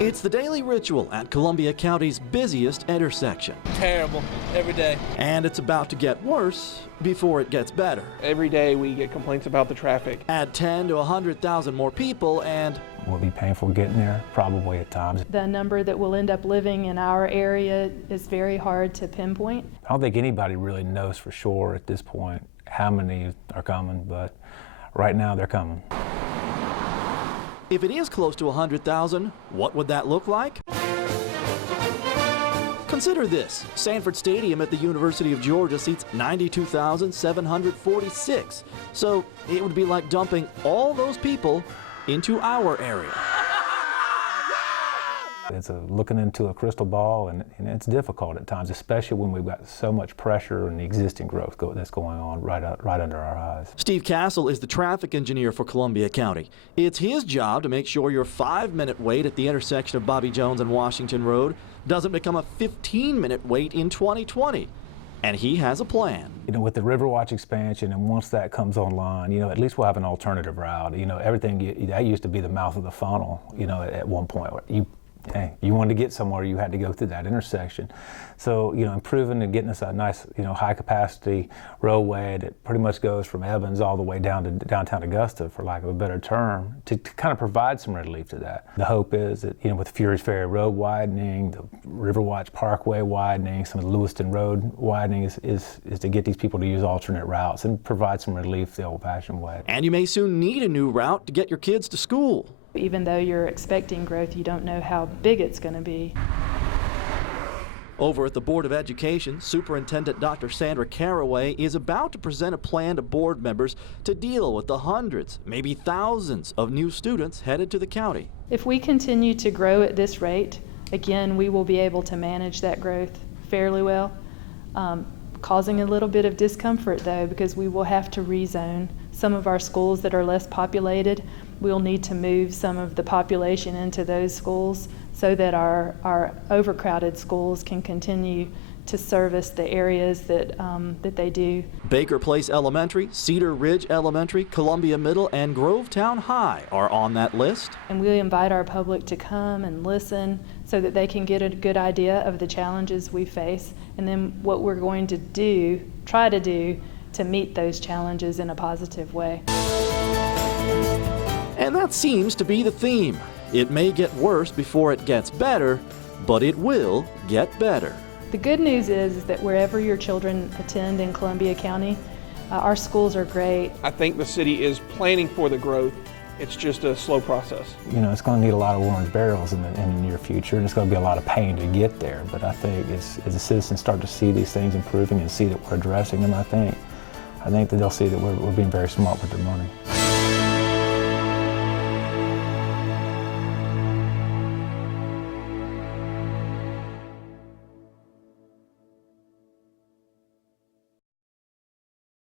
It's the daily ritual at Columbia County's busiest intersection. Terrible, every day. And it's about to get worse before it gets better. Every day we get complaints about the traffic. Add 10 to 100,000 more people and will be painful getting there, probably at times. The number that will end up living in our area is very hard to pinpoint. I don't think anybody really knows for sure at this point how many are coming, but right now they're coming. If it is close to 100,000, what would that look like? Consider this. Sanford Stadium at the University of Georgia seats 92,746. So it would be like dumping all those people into our area. It's looking into a crystal ball, and it's difficult at times, especially when we've got so much pressure and the existing growth that's going on right under our eyes. Steve Castle is the traffic engineer for Columbia County. It's his job to make sure your 5-minute wait at the intersection of Bobby Jones and Washington Road doesn't become a 15-minute wait in 2020. And he has a plan. You know, with the Riverwatch expansion, and once that comes online, you know, at least we'll have an alternative route. You know, everything, that used to be the mouth of the funnel, you know, at one point. You wanted to get somewhere, you had to go through that intersection. So, you know, improving and getting us a nice, you know, high capacity roadway that pretty much goes from Evans all the way down to downtown Augusta, for lack of a better term, to kind of provide some relief to that. The hope is that, you know, with Fury's Ferry Road widening, the Riverwatch Parkway widening, some of the Lewiston Road widening is to get these people to use alternate routes and provide some relief the old-fashioned way. And you may soon need a new route to get your kids to school. Even though you're expecting growth, you don't know how big it's going to be. Over at the Board of Education, Superintendent Dr. Sandra Caraway is about to present a plan to board members to deal with the hundreds, maybe thousands of new students headed to the county. If we continue to grow at this rate, again, we will be able to manage that growth fairly well, causing a little bit of discomfort though, because we will have to rezone some of our schools that are less populated. We'll need to move some of the population into those schools so that our overcrowded schools can continue to service the areas that they do. Baker Place Elementary, Cedar Ridge Elementary, Columbia Middle, and Grovetown High are on that list. And we invite our public to come and listen so that they can get a good idea of the challenges we face, and then what we're going to try to do to meet those challenges in a positive way. And that seems to be the theme. It may get worse before it gets better, but it will get better. The good news is that wherever your children attend in Columbia County, our schools are great. I think the city is planning for the growth. It's just a slow process. You know, it's going to need a lot of orange barrels in the near future, and it's going to be a lot of pain to get there. But I think as the citizens start to see these things improving and see that we're addressing them, I think that they'll see that we're being very smart with their money.